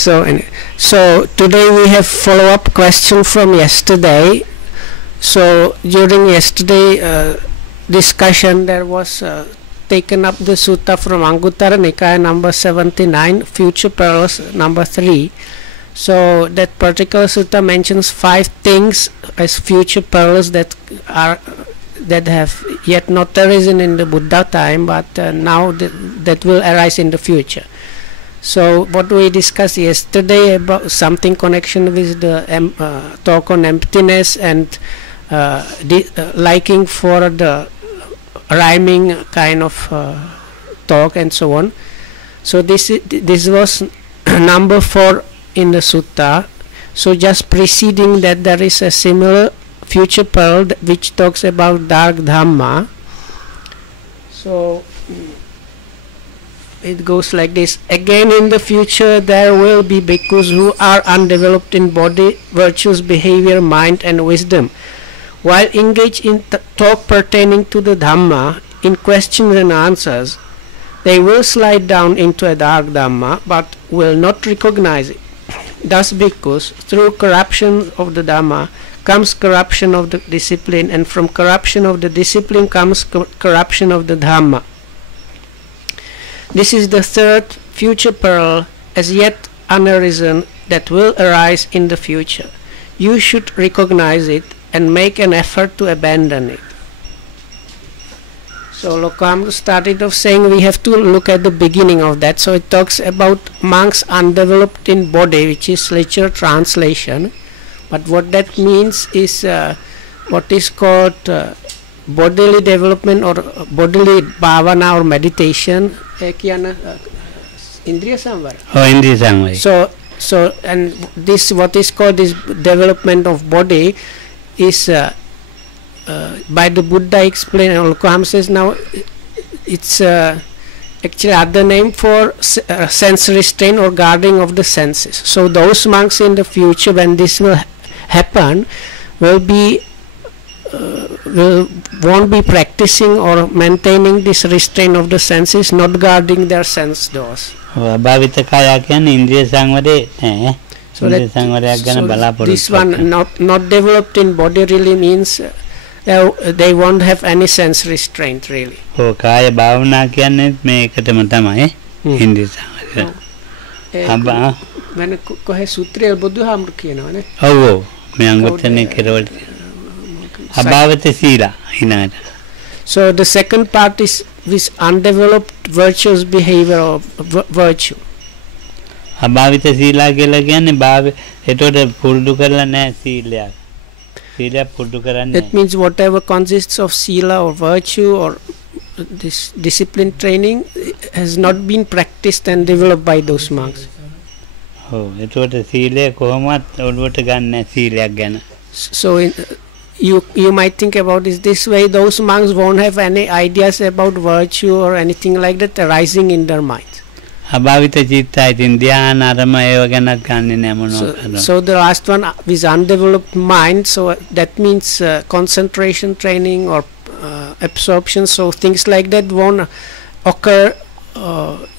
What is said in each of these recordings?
So today we have follow-up question from yesterday. So during yesterday discussion, there was taken up the sutta from Anguttara Nikaya number 79, future perils number 3. So that particular sutta mentions 5 things as future perils that have yet not arisen in the Buddha time, but now that will arise in the future. So what we discussed yesterday about something connection with the talk on emptiness and liking for the rhyming kind of talk and so on. So this was number 4 in the sutta. So just preceding that, there is a similar future pearl which talks about dark dhamma. So it goes like this: again in the future there will be bhikkhus who are undeveloped in body, virtues, behavior, mind and wisdom. While engaged in talk pertaining to the Dhamma, in questions and answers, they will slide down into a dark Dhamma but will not recognize it. Thus bhikkhus, through corruption of the Dhamma comes corruption of the discipline, and from corruption of the discipline comes corruption of the Dhamma. This is the third future peril, as yet unarisen, that will arise in the future. You should recognize it and make an effort to abandon it. So Lokam started off saying we have to look at the beginning of that. So it talks about monks undeveloped in body, which is literal translation. But what that means is what is called bodily development or bodily bhavana or meditation. Indriya samvara. Oh, Indriya samvara. So and this what is called this development of body is by the Buddha explained. Olkham says now it's actually other name for sense restraint or guarding of the senses. So those monks in the future, when this will happen, won't be practicing or maintaining this restraint of the senses, not guarding their sense doors. So this one not developed in body really means they won't have any sense restraint really. Oh, kaya bhavana kiyanne මේකටම තමයි හින්දි සංගරය. මම කොහේ සූත්‍රය බුදුහාමුදුරු කියනවානේ. ඔව් ඔව් මේ අංගුත්තනේ කෙරවල අභාවිත සීලා හිනාට. So the second part is this undeveloped virtuous behavior of virtue. අභාවිත සීලා කියලා කියන්නේ භාව ඒතකොට පුරුදු කරලා නැහැ සීලයක්. සීලය පුරුදු කරන්නේ. It means whatever consists of sila or virtue or this discipline training has not been practiced and developed by those monks. ඔව් ඒතකොට සීලය කොහොමවත් ඔළුවට ගන්න සීලයක් ගැන. So you might think about it this way: those monks won't have any ideas about virtue or anything like that arising in their minds. අභාවිත චිත්තයි තින් ධ්‍යාන අරම ඒව ගැනත් ගන්නෙ නෑ මොනවා. So the last one is undeveloped mind. So that means concentration training or absorption. So things like that won't occur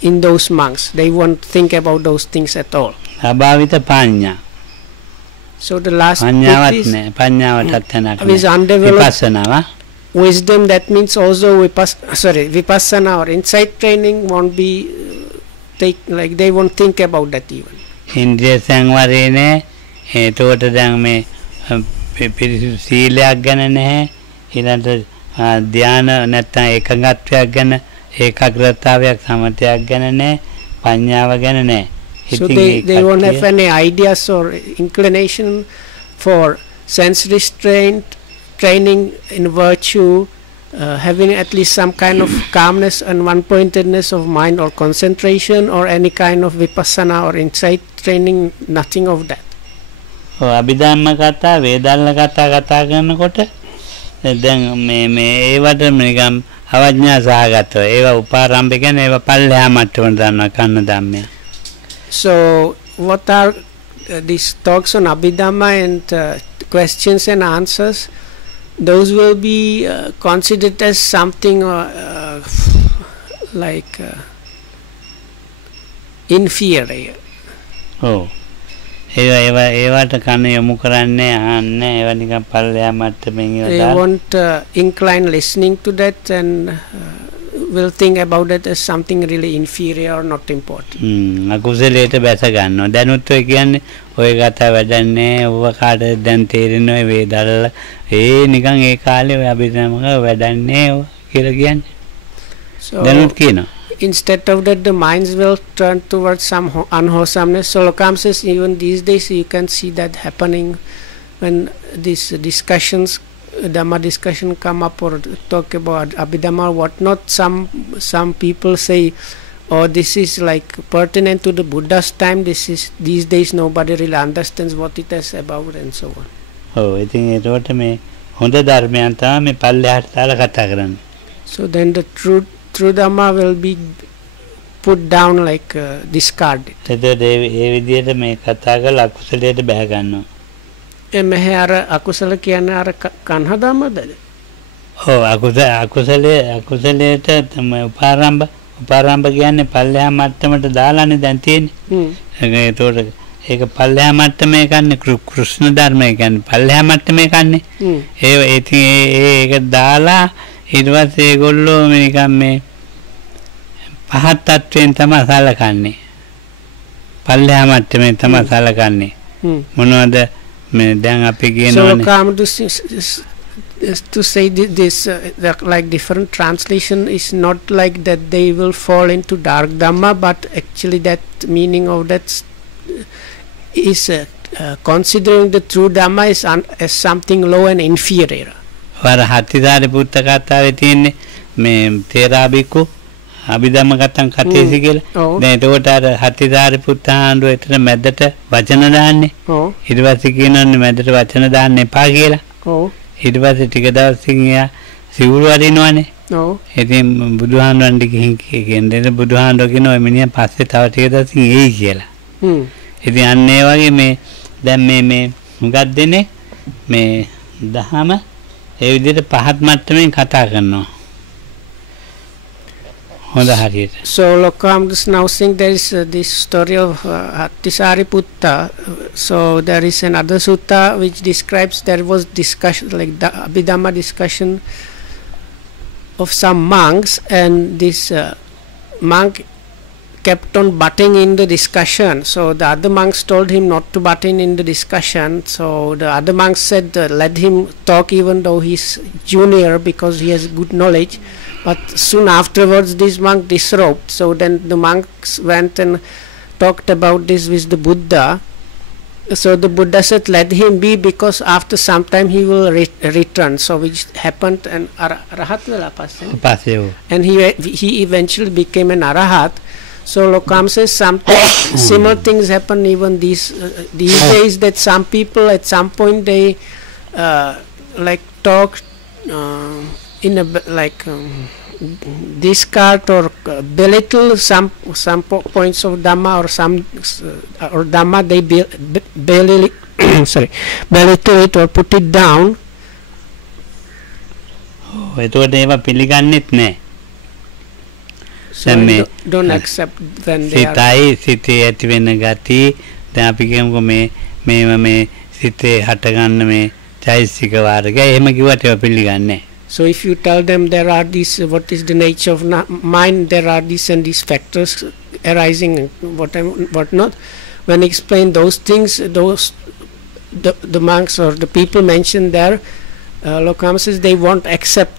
in those monks. They won't think about those things at all. අභාවිත පඤ්ඤා. So the last පඤ්ඤාවත් නෑ. පඤ්ඤාවටත් තැනක් is undeveloped විපස්සනාව. Wisdom, that means also vipassana or insight training won't be they won't think about that even. ඉන්ද්‍රිය සංවරේනේ ඒතකොට දැන් මේ පිරිසිදු සීලයක් ගැන නැහැ ඊළඟට ධානය නැත්නම් ඒකගතයක් ගැන ඒකාග්‍රතාවයක් සමතයක් ගැන නැහැ පඤ්ඤාව ගැන නැහැ. So they won't have any ideas or inclination for sense restraint, training in virtue, having at least some kind of calmness and one-pointedness of mind or concentration or any kind of vipassana or insight training, nothing of that. අභිධර්ම කතා වේදාල කතා කරනකොට දැන් මේ ඒවට නිකම් අවඥා සහගතව ඒවා උපාරම්භ කියන්නේ ඒවා පල්ලෙහා මට්ටමට දානවා කන්න ධම්මය. So what are these talks on Abhidhamma and questions and answers? Those will be considered as something like inferior. ඔව්. ඒවට කන යොමු කරන්නේ අහන්නේ ඒවා නිකන් පල්ලෙහා මට්ටමින් ඒවා They won't incline listening to that and will think about it as something really inferior or not important. අකුසලයට බැස ගන්නවා. දැනුත් ඔය කියන්නේ ඔය ගත වැඩන්නේ ඔව කාට දැන් තේරෙන්නේ ඔය වේදල්ල ඒ නිකන් ඒ කාලේ ඔය අභිධර්මක වැඩන්නේ ඔය කියලා කියන්නේ. So දැනුත් කියනවා. instead of that, the minds will turn towards some unwholesomeness. So Lokam says even these days you can see that happening when these discussions, Dhamma discussion come up or talk about Abhidhamma or whatnot. Some people say, oh, this is like pertinent to the Buddha's time. This is these days nobody really understands what it is about and so on. ඔව් ඉතින් ඒකට මේ හොඳ ධර්මයන් තමයි මේ පල්ලෙහාට දාලා කතා කරන්නේ. So then the true Dhamma will be put down like discarded. එතකොට ඒ විදිහට මේ කතා කරලා අකුසලයට බැහැ ගන්නවා. මෙහෙ අර අකුසල කියන්නේ අර කන්හ ධම්මද? ඔව් අකුසලයට තමයි උපාරම්භ කියන්නේ පල්ලෙහා මට්ටමට දාලානේ දැන් තියෙන්නේ. ඒතකොට ඒක පල්ලෙහා මට්ටමේ කන්නේ කෘෂ්ණ ධර්මය කියන්නේ පල්ලෙහා මට්ටමේ කන්නේ. ඒක දාලා ඊට පස්සේ ඒගොල්ලෝ නිකන් මේ පහත් තත්වයෙන් තමයි සලකන්නේ. පල්ලෙහා මට්ටමේ තමයි සලකන්නේ. මොනවද මේ දැන් අපි කියනවානේ. So come to say this like different translation is not like that they will fall into dark dhamma, but actually that meaning of that is considering the true dhamma is as something low and inferior. වර හත්තිදාරි පුත්ත කතාවේ තියෙන්නේ මේ තේරාබිකු අභිධම්ම කතන් කතේසි කියලා. දැන් ඒකට අර හත්තිදාරි පුත්ත ආණ්ඩුව එතන මැදට වචන දාන්නේ. ඊට පස්සේ කියනන්නේ මැදට වචන දාන්න එපා කියලා. ඊට පස්සේ ටික දවසකින් එයා සිවුරු අරිනවනේ. ඉතින් බුදුහාමුදුරන්ට ගිහින් කියන්නේ බුදුහාමුදුර කියන ඔය මිනිහා පස්සේ තව ටික දවසකින් එයි කියලා. ඉතින් අන්න ඒ වගේ මේ දැන් මේ මුගක් දෙන්නේ මේ දහම ඒ විදිහට පහත් මට්ටමින් කතා කරනවා. හොඳ හරියට. So Lokam is now saying there is this story of Hattisariputta. So there is another sutta which describes there was discussion like the Abhidhamma discussion of some monks, and this monk kept on butting in the discussion. So the other monks told him not to butt in the discussion. So the other monks said let him talk even though he's junior because he has good knowledge. But soon afterwards this monk disrobed. So then the monks went and talked about this with the Buddha. So the Buddha said let him be because after some time he will return. So which happened, and Arahat vela passe. And he eventually became an Arahat. So Lokam says sometimes similar things happen even these days, that some people at some point they like talk in a like discard or belittle some points of Dhamma or Dhamma, they belittle it or put it down. එතකොට ඒවා පිළිගන්නෙත් නැහැ. So don't accept when they are. සිතේ ඇති වෙන ගති දැන් අපි කියමුකෝ මේ සිතේ හට ගන්න මේ චෛතසික වර්ගය එහෙම කිව්වට ඒවා පිළිගන්නේ නැහැ. So if you tell them there are these, what is the nature of mind, there are these and these factors arising and what not, when explain those things, the monks or the people mentioned there, Lokam says they won't accept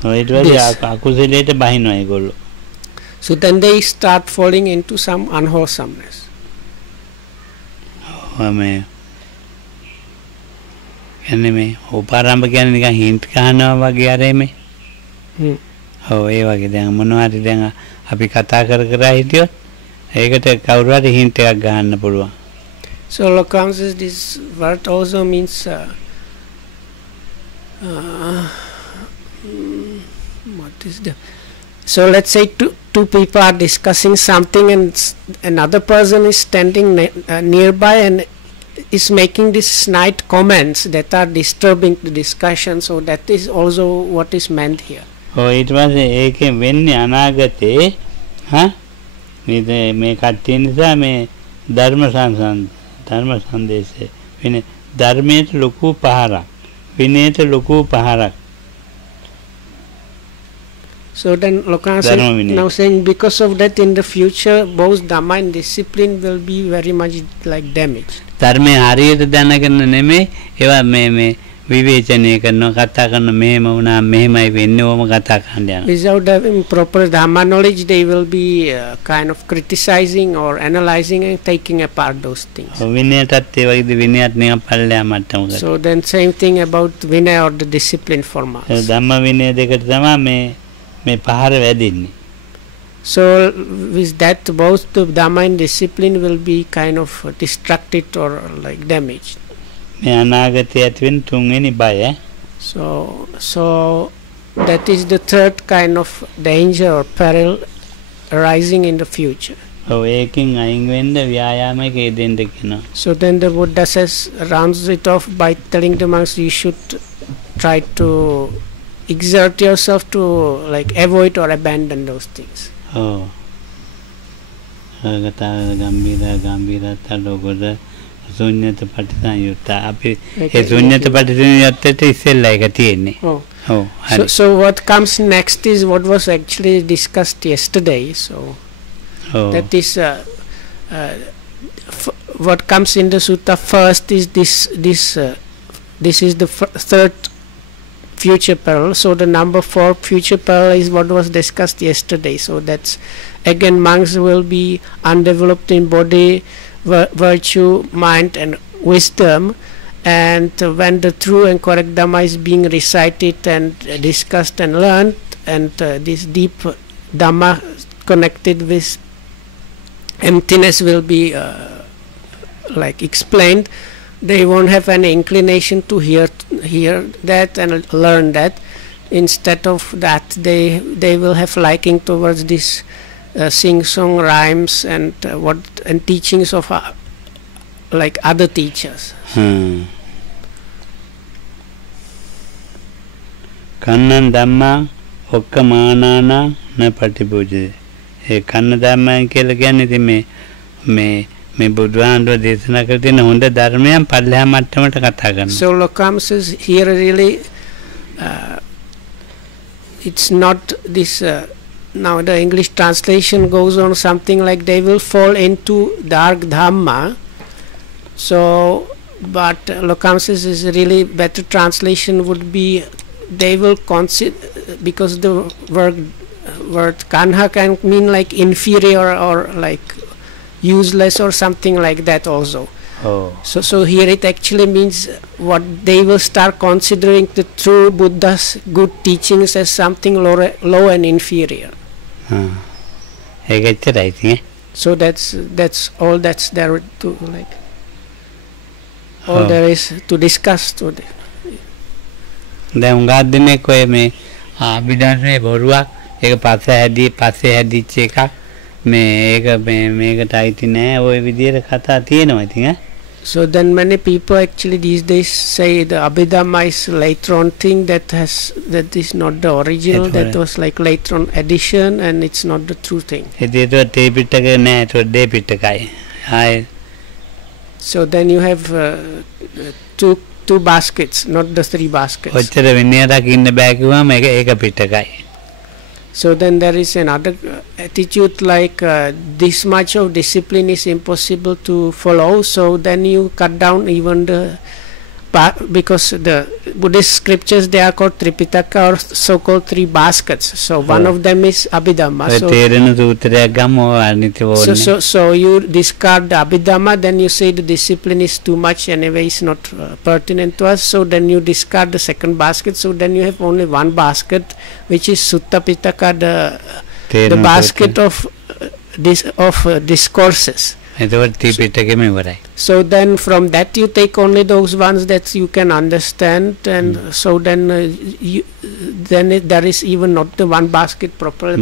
this. So then they start falling into some unwholesomeness. එන්නේ මේ උපාරම්භ කියන්නේ නිකන් hint ගන්නවා වගේ අර එමේ. ඔව් ඒ වගේ දැන් මොනවාරි දැන් අපි කතා කර හිටියොත් ඒකට කවුරු හරි හින්ට් එකක් ගන්න පුළුවන්. So Lokam says this word also means what is the, so let's say two people are discussing something and another person is standing nearby and is making these snide comments that are disturbing the discussion. So that is also what is meant here. ඊට පස්සේ ඒකෙන් වෙන්නේ අනාගතේ මේ කට්ටිය නිසා මේ ධර්ම සංදේශය විනය ධර්මයට ලොකු පහරක් විනයට ලොකු පහරක්. So then Lokana now saying because of that in the future both Dhamma and discipline will be very much like damaged. ධර්මයේ හරියට දැනගෙන නෙමෙයි ඒවා මේ විවේචනය කරනවා කතා කරන මෙහෙම වුණා මෙහෙමයි වෙන්නේ ඕම කතා කරන්න යනවා. Without having proper Dhamma knowledge they will be kind of criticizing or analyzing and taking apart those things. විනයටත් ඒ වගේද විනයත් නිකන් පල්ලෙහා මට්ටමකට. So then same thing about Vinaya or the discipline format. ධම්ම විනය දෙකට තමයි මේ පහර වැදින්නේ. So with that both the Dhamma and discipline will be kind of distracted or like damaged. මේ අනාගතයේ ඇති වෙන තුන්වෙනි බය. So that is the third kind of danger or peril arising in the future. ඔව් ඒකෙන් අයින් වෙන්න ව්‍යායාමයක යෙදෙන්න කියනවා. So then the Buddha says rounds it off by telling the monks you should try to exert yourself to like avoid or abandon those things. Oh. Agata gambira logoda sunyata patisanyutta api e sunyata patisanyutta issella eka tiyenne. Oh. So what comes next is what was actually discussed yesterday. So that is what comes in the sutta first is this is the third future peril. So the number 4 future peril is what was discussed yesterday. So that's again monks will be undeveloped in body, virtue, mind and wisdom, and when the true and correct Dhamma is being recited and discussed and learned, and this deep Dhamma connected with emptiness will be like explained, they won't have any inclination to hear that and learn that. Instead of that they will have liking towards this sing-song rhymes and and teachings of like other teachers. Kannan Dhamma okkamanana na patipujade. ඒ කන්න ධර්මයන් කියලා කියන්නේ ඉතින් මේ බුදුහාමුදුරුවෝ දේශනා කර තියෙන හොඳ ධර්මයන් පල්ලෙහා මට්ටමට කතා කරනවා. So Lokam says here really it's not this now the English translation goes on something like they will fall into dark dhamma. So but Lokam says is really better translation would be they will consider, because the word kanha can mean like inferior or like useless or something like that also. So here it actually means what they will start considering the true Buddha's good teachings as something low and inferior. So that's all that's there to like all there is to discuss today. දැන් උඟා දෙනෙක් ඔය මේ අභිධර්මයේ බොරුවක් ඒක පස්සේ හැදිච්ච එකක් මේක මේකට අයිති නෑ ওই විදියට කතා තියෙනවා ඉතින් So then many people actually these days say the Abhidhamma is later on thing that is not the original, that was like later on addition and it's not the true thing. So then you have two baskets, not the 3 baskets. So then there is another attitude like this much of discipline is impossible to follow, so then you cut down even the because the Buddhist scriptures they are called Tripitaka or so-called 3 baskets. So one of them is Abhidhamma. So you discard the Abhidhamma, then you say the discipline is too much anyway, it's not pertinent to us. So then you discard the second basket. So then you have only one basket, which is Sutta Pitaka, the basket of discourses. So then from that you take only those ones that you can understand, and so then there is even not the one basket properly. So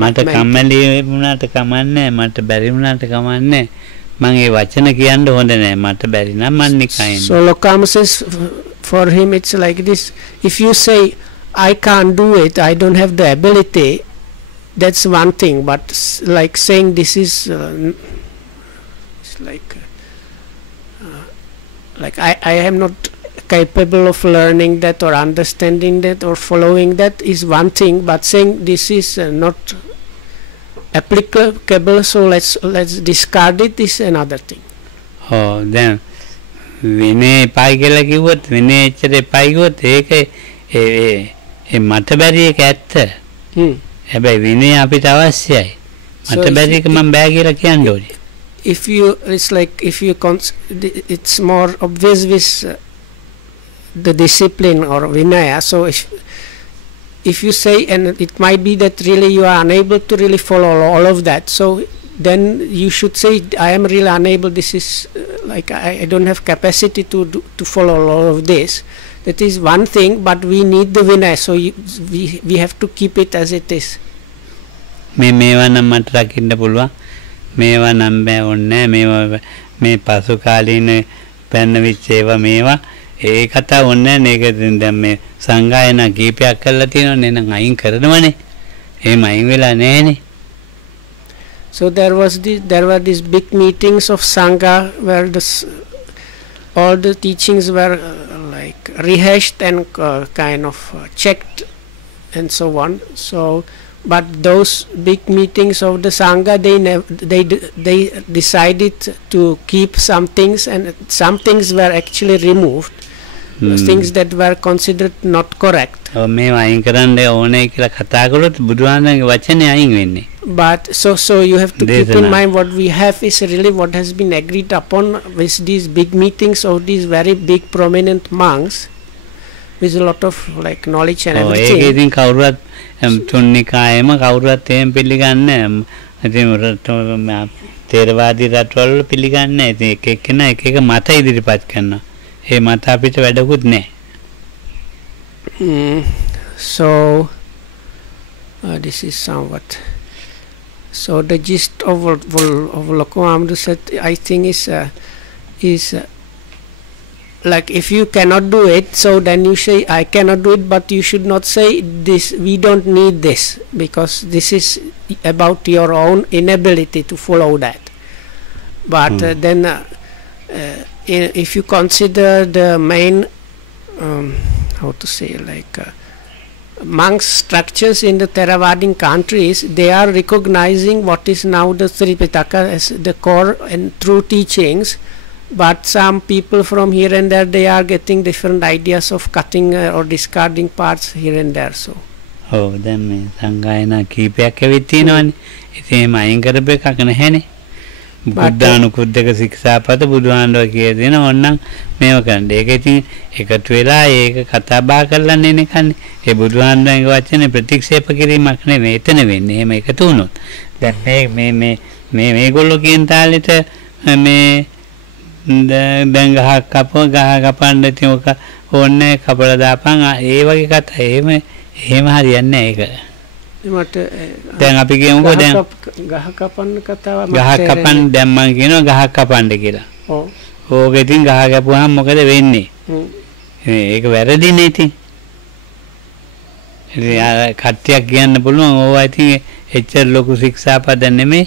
Lokam says for him it's like this: if you say I can't do it, I don't have the ability, that's one thing, but like saying this is like like I am not capable of learning that or understanding that or following that is one thing, but saying this is not applicable, so let's discard it is another thing. Oh, then විනේ එපයි කියලා කිව්වොත් විනේ එච්චර එපයි කිව්වොත් ඒක ඒ මට බැරි එක ඇත්ත. හැබැයි විනේ අපිට අවශ්‍යයි. මට බැරි එක මම බෑ කියලා කියන්න ඕනේ. If you, it's like if you it's more obvious with the discipline or vinaya. So if you say, and it might be that really you are unable to really follow all of that, so then you should say, I am really unable, this is like I don't have capacity to follow all of this. That is one thing, but we need the vinaya, so we have to keep it as it is. මේවා නම් මට රකින්න පුළුවන්. මේවා නම් බෑ ඕනේ. මේ පසු කාලීන පැනවිච්ච ඒවා මේවා ඒ කතා ඕනේ නේක දැන් මේ සංගායනා කීපයක් කරලා තියෙනවනේ නං අයින් කරනවනේ. එහෙම අයින් වෙලා නැහැනේ. So there were these big meetings of Sangha where all the teachings were like rehashed and kind of checked and so on. So but those big meetings of the Sangha, they decided to keep some things, and some things were actually removed. Things that were considered not correct. මේවා අයින් කරන්න ඕනේ කියලා කතා කළොත් බුදුහාමගේ වචනේ අයින් වෙන්නේ. But so you have to keep in mind what we have is really what has been agreed upon with these big meetings of these very big prominent monks with a lot of like knowledge and everything. ඒක ඉතින් කවුරුත් තුන්නිකායම කවුරුත් එහෙම පිළිගන්නේ නැහැ. ඉතින් තේරවාදී රටවල පිළිගන්නේ නැහැ. ඉතින් එක එක්කෙනා එක එක මත ඉදිරිපත් කරනවා. ඒ මත අපිට වැඩකුත් නැහැ. So this is somewhat. So the gist of Lokomamudu said, I think is like if you cannot do it, so then you say I cannot do it, but you should not say this. We don't need this because this is about your own inability to follow that. But then if you consider the main how to say like monks structures in the Theravadic countries, they are recognizing what is now the Tripitaka as the core and true teachings, but some people from here and there, they are getting different ideas of cutting or discarding parts here and there. So දැන් මේ සංගායනා කීපයක් ඇවිත් තියෙනවනේ. ඉතින් එහෙම අයින් කරපු එකක් නැහැනේ. බුද්ධානුකුද්දක ශික්ෂාපද බුදුහාමුදුරුවෝ කියලා දෙන ඕනනම් මේව කරන්න. ඒක ඉතින් එකතු වෙලා ඒක කතා බහ කරලා නේ කන්නේ. ඒ බුදුහාමුදුරුවන්ගේ වචනේ ප්‍රතික්ෂේප කිරීමක් නෙවෙයි එතන වෙන්නේ. එහෙම එකතු වුණොත්. දැන් මේගොල්ලෝ කියන තාලෙට මේ දැන් ගහක් කපුවා ගහ කපන්න ඉතින් ඔක ඕනේ කපලා දාපන් ඒ වගේ කතා. එහෙම හරියන්නේ නැහැ ඒක. දැන් අපි කියමුකෝ දැන් ගහ කපන්න කතාව ගහ කපන්න දැන් මම කියනවා ගහක් කපන්න කියලා. ඔව්. ඕක ඉතින් ගහ කපුවාම මොකද වෙන්නේ? ඒක වැරදිනේ ඉතින්. ඉතින් කට්ටියක් කියන්න පුළුවන් ඕවා ඉතින් එච්චර ලොකු ශික්ෂාපද නෙමෙයි.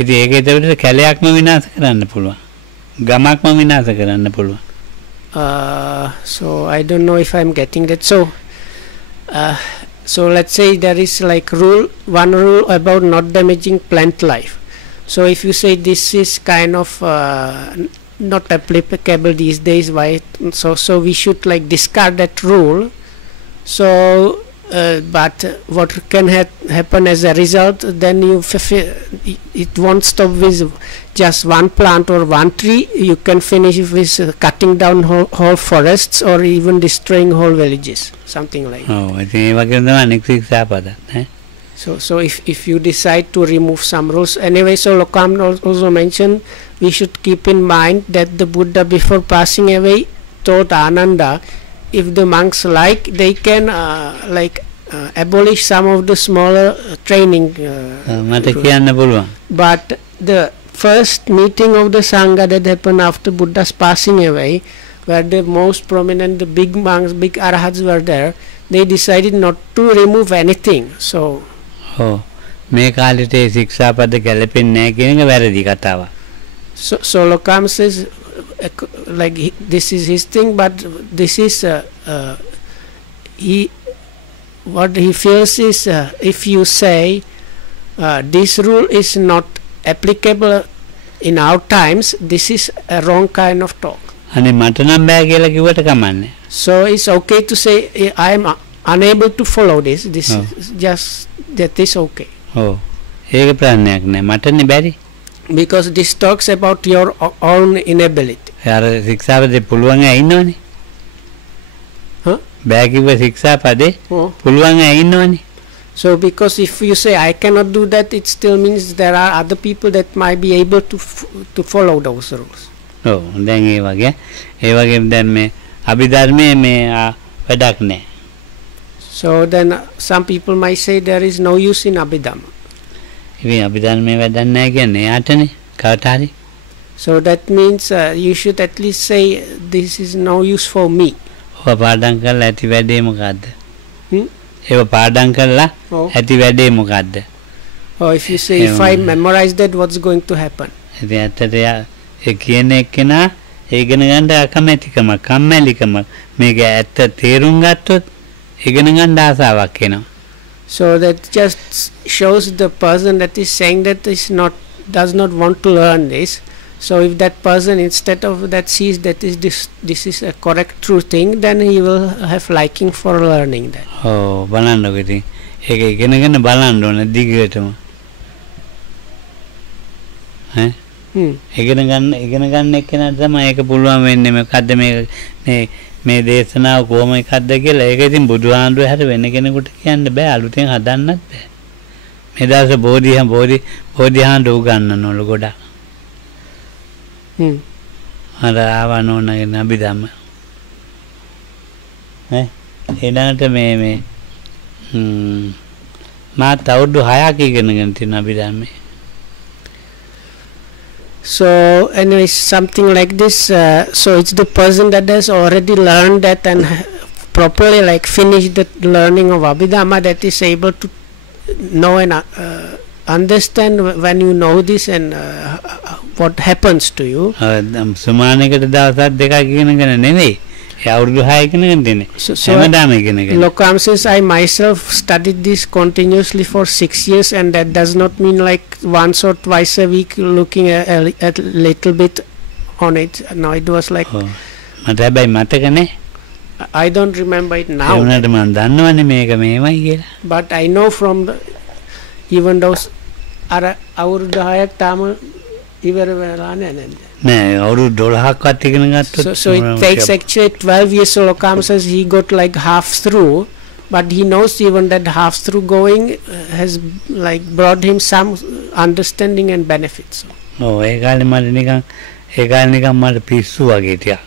ඉතින් ඒක ඒකට කැලයක්ම විනාශ කරන්න පුළුවන්. ගමක්ම විනාශ කරන්න පුළුවන්. So I don't know if I'm getting that. So let's say there is like one rule about not damaging plant life. So if you say this is kind of not applicable these days, why? So we should like discard that rule. So but what can happen as a result? Then it won't stop with just one plant or one tree. You can finish with cutting down whole forests or even destroying whole villages, something like that. So if you decide to remove some rules anyway, so Lokam also mentioned we should keep in mind that the Buddha before passing away taught Ananda, if the monks like, they can abolish some of the smaller training. But the first meeting of the Sangha that happened after Buddha's passing away, where the most prominent, the big monks, big arahats were there, they decided not to remove anything. So මේ කාලේට ශික්ෂාපද ගැලපෙන්නේ නැහැ කියන එක වැරදි කතාවක්. So Lokam says like this is his thing, but this is what he feels is if you say this rule is not applicable in our times, this is a wrong kind of talk. අනේ මට නම් බෑ කියලා කිව්වට කමන්නේ. So it's okay to say I am unable to follow this. This is just that is okay. ඔව්. ඒක ප්‍රශ්නයක් නෑ. මටනේ බැරි. Because this talks about your own inability. අර ශික්ෂාපදේ පුළුවන් අය ඉන්නවනේ. Huh? බෑ කිව්ව ශික්ෂාපදේ පුළුවන් අය ඉන්නවනේ. So because if you say I cannot do that, it still means there are other people that might be able to follow those rules. ඔව් දැන් ඒ වගේ දැන් මේ අභිධර්මයේ මේ වැඩක් නැහැ. So then some people might say there is no use in Abhidhamma. ඉතින් අභිධර්මයේ වැඩක් නැහැ කියන්නේ යාටනේ කාට හරි. So that means you should at least say this is no use for me. ඔය පාඩම් කරලා ඇති වැඩේ මොකද්ද? ඒක පාඩම් කරලා ඇති වැඩේ මොකද්ද? Or if you say if I memorize that, what's going to happen? ඉතින් ඇත්තට ඒ කියන එක්කෙනා ඉගෙන ගන්න අකමැතිකම කම්මැලිකම මේක ඇත්ත තේරුම් ගත්තොත් ඉගෙන ගන්න ආසාවක් එනවා. So that just shows the person that is saying that does not want to learn this. So if that person instead of that sees that this is a correct true thing, then he will have liking for learning that. ඔව් බලන්නකො ඉතින් ඒක ඉගෙනගෙන බලන්න ඕන දිගටම. ඉගෙන ගන්න එක්කෙනාට තමයි ඒක පුළුවන් වෙන්නේ. මොකද්ද මේ දේශනාව කොහොම එකක්ද කියලා. ඒක ඉතින් බුදුහාමුදුරුවෝ හැර වෙන කෙනෙකුට කියන්න බෑ. අලුතෙන් හදන්නත් බෑ. මේ දවස් බෝධිහාමුදුරුවෝ උගන්වනවලු ගොඩක්. අර ආවනෝනගෙන අභිධම්ම. ඊළඟට මේ මාත් අවුරුදු 6ක් ඉගෙනගෙන තියෙන අභිධම්මේ. So anyway, something like this. So it's the person that has already learned that and properly like finished the learning of Abhidhamma that is able to know and understand when you know this and what happens to you. සමානයකට දවසක් දෙකක් ඉගෙනගෙන නෙවෙයි. අවුරුදු 6 ඉගෙනගෙන තියෙන්නේ. හැමදාම ඉගෙනගෙන. Lokam says I myself studied this continuously for 6 years, and that does not mean like once or twice a week looking at little bit on it. No, it was like මට හැබැයි මතක නැහැ. I don't remember it now. ඒ වුණාට මම දන්නවනේ මේක මේවයි කියලා. But I know from even those අර අවුරුදු 6ක් තාම ඉවර වෙලා නැහැ. නෑ අවුරුදු 12ක්වත් ඉගෙන ගත්තොත් so it takes actually 12 years. So Lokam says he got like half through, but he knows even that half through going has like brought him some understanding and benefits. ඔව් ඒ කාලේ මට පිස්සු වගේ තියා.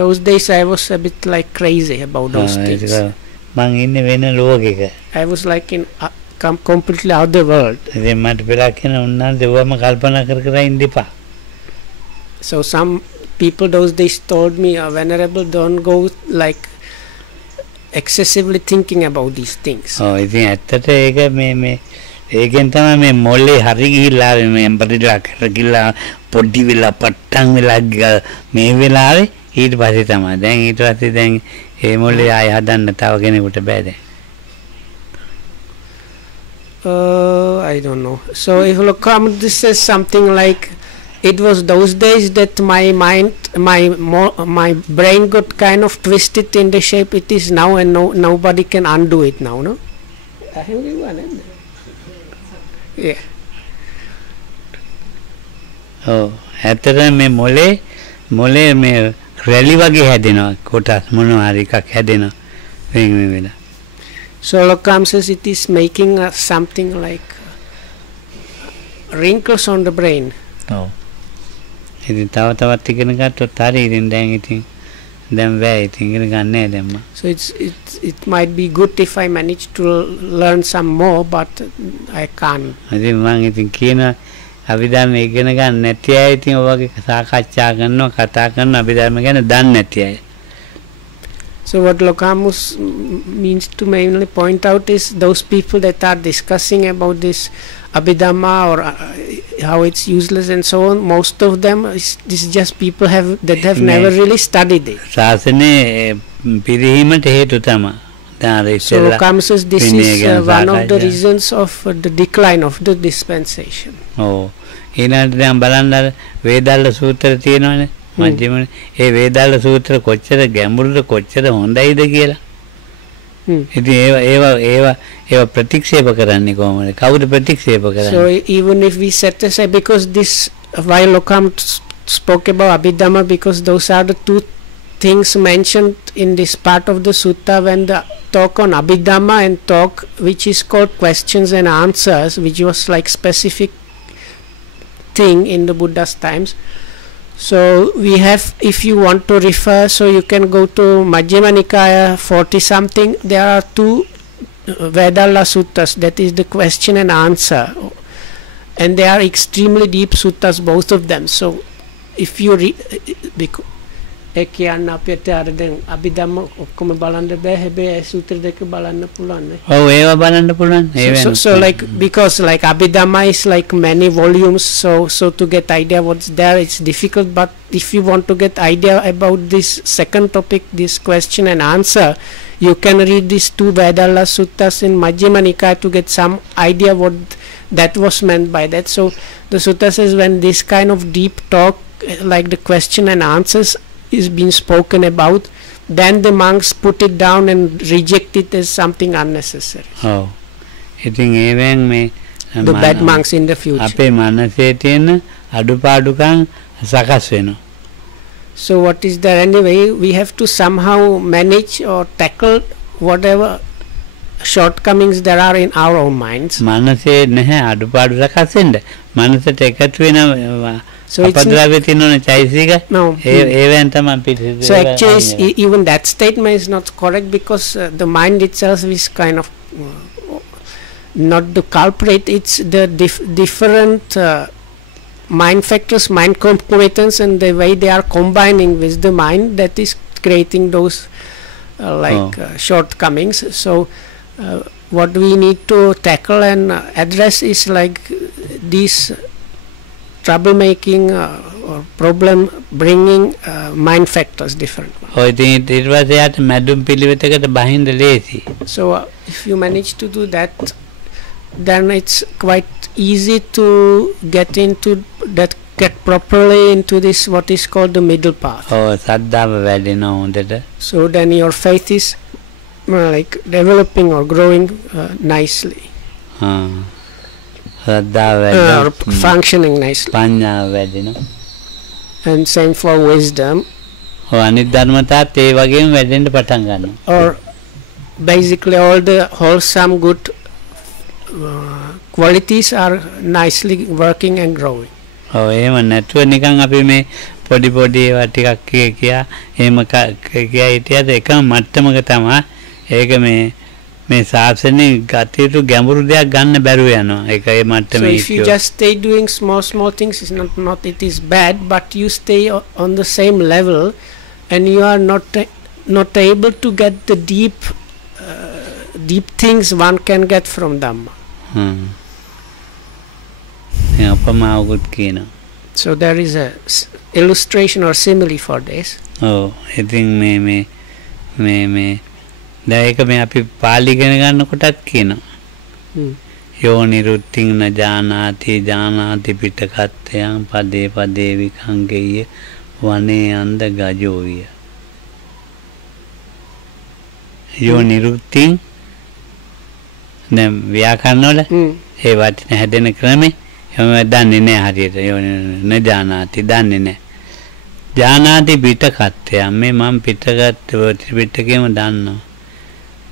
Those days I was a bit like crazy about those things. මං ඉන්නේ වෙන ලෝකෙක. I was like in completely other world. ඉතින් මට පෙරක් කියන උන්නාට ඒවම කල්පනා කර ඉන්න එපා. So some people those days told me, Venerable, don't go like excessively thinking about these things. Oh, ඉතින් ඇත්තට ඒක මේ ඒකෙන් තමයි මේ මොලේ හරි ගිහිල්ලා මේ පරිලා කරගිලා පොඩි වෙලා පට්ටම් වෙලා මේ වෙලාවේ ඊට පස්සේ තමයි දැන් ඊට පස්සේ දැන් ඒ මොලේ ආය හදන්න තව කෙනෙකුට බෑ දැන්. I don't know. So if Lokam, this says something like it was those days that my mind, my brain got kind of twisted in the shape it is now, and nobody can undo it now, no? Yeah. Oh, ඇත්තටම මේ මොලේ මේ රැලි වගේ හැදෙනවා. කොටස් මොනවා හරි එකක් හැදෙනවා. මේ වෙලා. So Lokam says it is making something like wrinkles on the brain. Oh. ඉතින් තවත් ඉගෙන ගත්තොත් හරි ඉතින් දැන් බෑ ඉතින් ඉගෙන ගන්න නෑ දැන් මම. So it might be good if I manage to learn some more, but I can't. ඉතින් මම ඉතින් කියන අභිධර්ම ඉගෙන ගන්න නැති අය ඉතින් ඔය වගේ සාකච්ඡා කරනවා කතා කරනවා අභිධර්ම ගැන දන්නේ නැති අය. So what Lokamus means to mainly point out is those people that are discussing about this Abhidhamma or how it's useless and so on, most of them this is just people that have never really studied it. ශාසනේ පිරිහීමට හේතු තමයි. So Kama says this is one of the reasons of the decline of the dispensation. Oh, ඊළඟට දැන් බලන්න අර වේදාල සූත්‍ර තියෙනවනේ මධ්‍යමනේ. ඒ වේදාල සූත්‍ර කොච්චර ගැඹුරුද කොච්චර හොඳයිද කියලා. ඉතින් ඒවා ප්‍රතික්ෂේප කරන්නේ කොහොමද? කවුද ප්‍රතික්ෂේප කරන්නේ? So even if we set aside, because this while Okam spoke about Abhidhamma, because those are the two things mentioned in this part of the sutta, when the talk on Abhidhamma and talk which is called questions and answers, which was like specific thing in the Buddha's times. So we have, if you want to refer, so you can go to Majjhima Nikaya 40 something. There are two Vedalla suttas, that is the question and answer, and they are extremely deep suttas, both of them. So if you read, ඒ කියන්න අපිට අර දැන් අභිධම්ම ඔක්කොම බලන්න බෑ, හැබැයි සූත්‍ර දෙක බලන්න පුළුවන් නේ. ඔව් ඒවා බලන්න පුළුවන්. So like because like Abhidhamma is like many volumes, so to get idea what's there it's difficult, but if you want to get idea about this second topic, this question and answer, you can read these two Vedalla suttas in Majjhima Nikaya to get some idea what that was meant by that. So the sutta says when this kind of deep talk like the question and answers is being spoken about, then the monks put it down and reject it as something unnecessary. Oh, ඉතින් ඒවෙන් මේ the bad monks in the future. අපේ මනසේ තියෙන අඩුපාඩුකම් සකස් වෙනවා. So what is there anyway? We have to somehow manage or tackle whatever shortcomings there are in our own minds. මනසේ නැහැ අඩුපාඩු සකස් වෙන්න. මනසට එකතු වෙන so it's no. So actually even that statement is not correct, because the mind itself is kind of not the culprit, it's the different mind factors, mind components, and the way they are combining with the mind that is creating those shortcomings. So what we need to tackle and address is like these troublemaking or problem bringing mind factors, different ones. So if you manage to do that, then it's quite easy to get properly into this what is called the middle path. So then your faith is like developing or growing nicely. Or functioning nicely. And same for wisdom. Or basically all the wholesome good qualities are nicely working and growing. So if you just stay doing small things, it's not it is bad, but you stay on the same level and you are not able to get the deep things one can get from Dhamma. So there is a illustration or simile for this. Oh, I think me දැන් මේ අපි පාලි ඉගෙන ගන්නකොටත් කියනවා යෝනිරුත්තිං න ජානාති පිටකත්තයන් පදේ විකංගෙය වනේ අන්ද ගජෝවිය යෝනිරුත්තිං දැන් ව්‍යාකරණ වල ඒ වටින හැදෙන ක්‍රමේ එහෙම දන්නේ නැහැ හරියට යෝනි න ජානාති දන්නේ නැහැ ජානාති පිටකත්තයන් මේ මම පිටකේම දන්නවා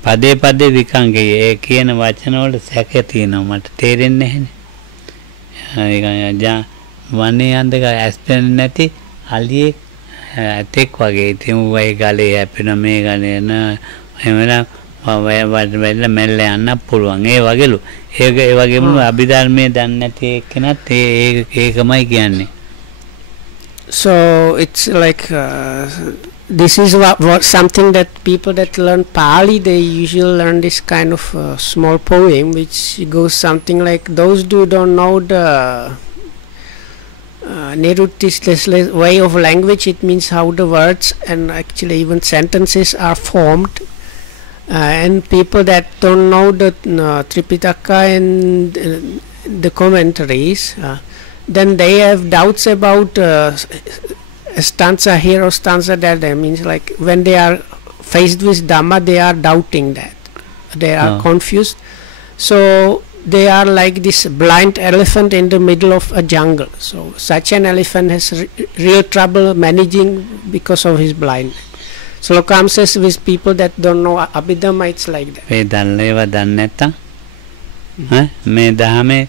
පදේ විකංගේ ඒ කියන වචන වල සැක තියෙනවා මට තේරෙන්නේ නැහැ වනේ අන්දක ඇස්තෙන් නැති අලියෙක් ඇතෙක් වගේ ඉතින් වයි ගලේ හැපෙන මේ ගලේ න එහෙමනම් වෙල මෙල්ල යන්න පුළුවන් ඒ වගේලු ඒ වගේම අභිධර්මයේ දන්නේ නැති එක්කෙනත් ඒකමයි කියන්නේ. So it's like this is what something that people that learn Pali, they usually learn this kind of small poem which goes something like, those who don't know the Niruttis way of language, it means how the words and actually even sentences are formed, and people that don't know the Tripitaka and the commentaries, then they have doubts about stanza here or stanza there. That means like when they are faced with Dhamma, they are doubting that, they are confused. So they are like this blind elephant in the middle of a jungle. So such an elephant has real trouble managing because of his blindness. So Lokam says with people that don't know Abhidhamma, it's like that. වේදල්ලේව දන්නේ නැත්තම් මේ දහමේ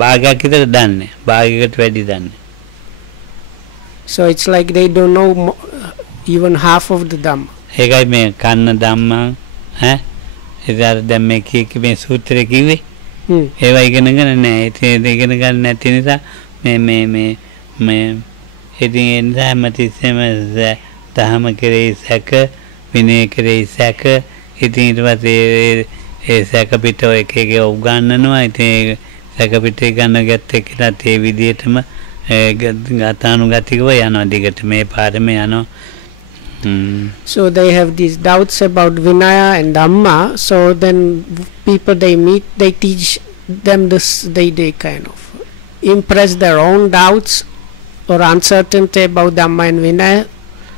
භාගයක් විතර දන්නේ, භාගයකට වැඩි දන්නේ. So it's like they don't know even half of the Dhamma. ඒකයි මේ කන්න ධම්ම ඉතින් දැන් මේ මේ සූත්‍රය කිව්වේ ඒවා ඉගෙනගෙන නැහැ. ඉතින් ඉගෙන ගන්න නැති නිසා මේ ඉතින් ඒ නිසා හැමතිස්සෙම දහම කෙරෙහි සැක, විනය කෙරෙහි සැක. ඉතින් ඊට පස්සේ ඒ සැක පිට එක එක උගන්වනවා. ඉතින් සැක පිට ගන්න ගත්ත එකටත් ඒ විදිහටම ගතානුගතිකව යනවා දිගට මේ පාරම යනවා. So they have these doubts about Vinaya and Dhamma. So then people they meet, they teach them this, they kind of impress their own doubts or uncertainty about Dhamma and Vinaya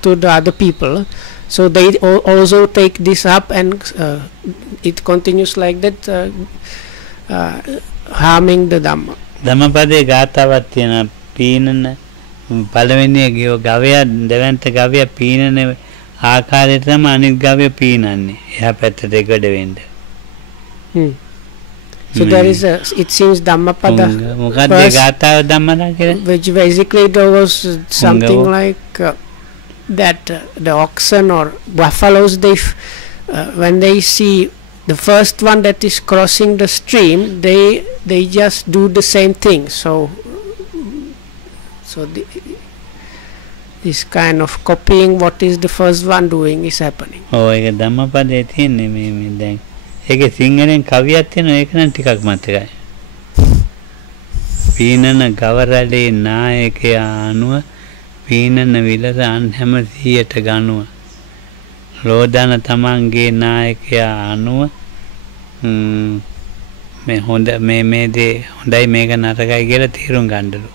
to the other people. So they also take this up, and it continues like that, harming the Dhamma. ධම්මපදයේ ගාථාවක් තියෙනවා. පීනන පළවෙනි ගවයා දෙවන්ත ගවයා පීනන ආකාරයට තමයි අනිත් ගවයා පීනන්නේ. එහා පැත්තට එකට වෙන්න. So there is a, it seems Dhammapada, මොකක්ද ගාථාව ධම්මනා කියන්නේ? which basically there was something like that the oxen or buffaloes, they when they see the first one that is crossing the stream, they just do the same thing. So this kind of copying what is the first one doing is happening. ඔව් ඒක ධම්මපදයේ තියෙන්නේ මේ දැන්. ඒකේ සිංහලෙන් කවියක් තියෙනවා, ඒක නම් ටිකක් මතකයි. පීනන ගවරලේ නායකයා අනුව පීනන විලස අන් හැම 100ට ගනුව. රෝදන තමන්ගේ නායකයා අනුව මේ හොඳ මේ දේ හොඳයි මේක නරකයි කියලා තීරුම් ගන්නලු.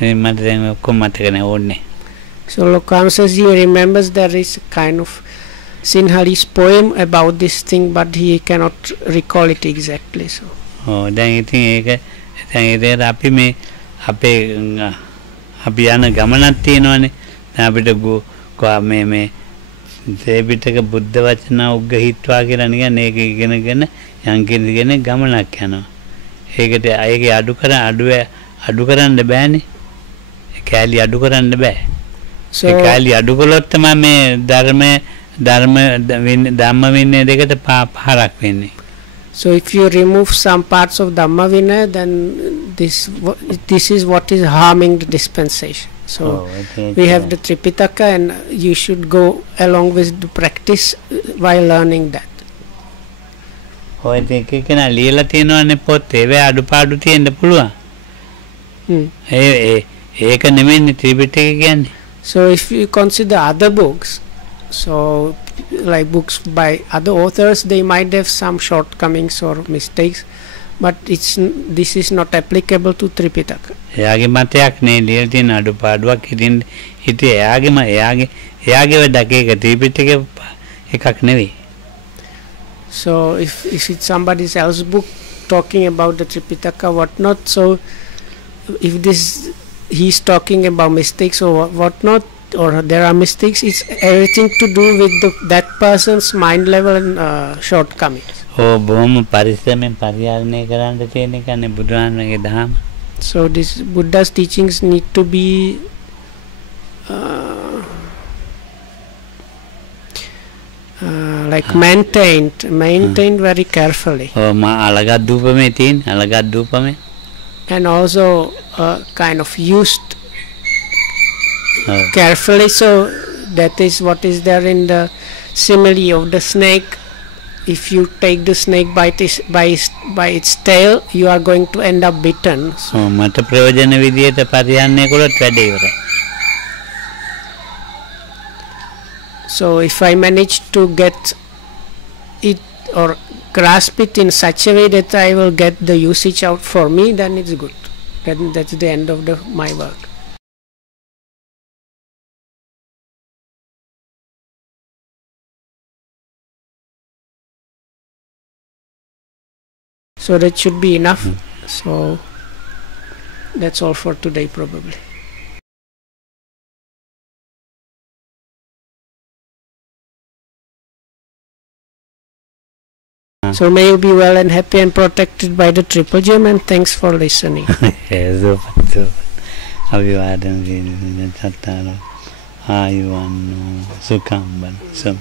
මට දැන් ඔක්කොම මතක නැහැ ඕනේ. So Lokam says he remembers there is a kind of Sinhalese poem about this thing, but he cannot recall it exactly. So දැන් ඉතින් ඒක දැන් ඒක අපි මේ අපි යන ගමනක් තියෙනවානේ. දැන් අපිට මේ දෙවිතක බුද්ධ වචන උග්ගහිත්වා කියලා නිකන් ඒක ඉගෙනගෙන යන් කියන ගමනක් යනවා. ඒකට ඒකේ අඩු කරන්න බෑනේ. ඒ කැලි අඩු කරන්න බෑ. ඒ කැලි අඩු කළොත් තමයි මේ ධම්ම විනය දෙකට පාරක් වෙන්නේ. So if you remove some parts of Dhamma Vinaya, then this is what is harming the dispensation. So we have the Tripitaka, and you should go along with the practice while learning that. ඔය දෙක කෙනා ලියලා තියෙනවනේ පොත් ඒවේ අඩුපාඩු තියෙන්න පුළුවන්. ඒක නෙමෙයි ත්‍රිපිටකය කියන්නේ. So if you consider other books, so like books by other authors, they might have some shortcomings or mistakes, but this is not applicable to Tripitaka. එයාගේ මතයක් නේ ලියලා තියෙන අඩුපාඩුවක් ඉතින් හිතේ එයාගේ වැඩක් ඒක ත්‍රිපිටකය එකක් නෙවෙයි. So if it's somebody else's book talking about the Tripitaka, whatnot, so if he's talking about mistakes or whatnot, or there are mistakes, it's everything to do with that person's mind level and shortcomings. බොහොම පරිස්සමෙන් පරිහරණය කරන්න තියෙන එකනේ බුදුහාමගේ දහම. So this Buddha's teachings need to be like maintained very carefully. අලගත් දූපමේ තියෙන අලගත් දූපමේ. And also kind of used carefully, so That is what is there in the simile of the snake. If you take the snake by its tail, you are going to end up bitten. මට ප්‍රයෝජන විදියට පරිහරණය කළොත් වැඩේ ඉවරයි. So if I manage to get it or grasp it in such a way that I will get the usage out for me, then it's good. Then that's the end of my work. So that should be enough. So that's all for today probably. So may you be well and happy and protected by the Triple Gem, and thanks for listening. අවිවාදන සත්තාරෝ ආයුවන් සුඛම්බන් සම්